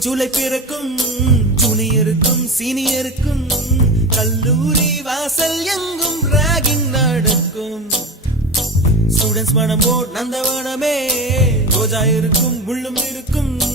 ஜூலை பிறக்கும் ஜூனியருக்கும் சீனியருக்கும் கல்லூரி வாசல் எங்கும் ராகிங் நடக்கும். ஸ்டூடெண்ட்ஸ் மனமோ நந்தவனமே ரோஜா இருக்கும் முள்ளும் இருக்கும்.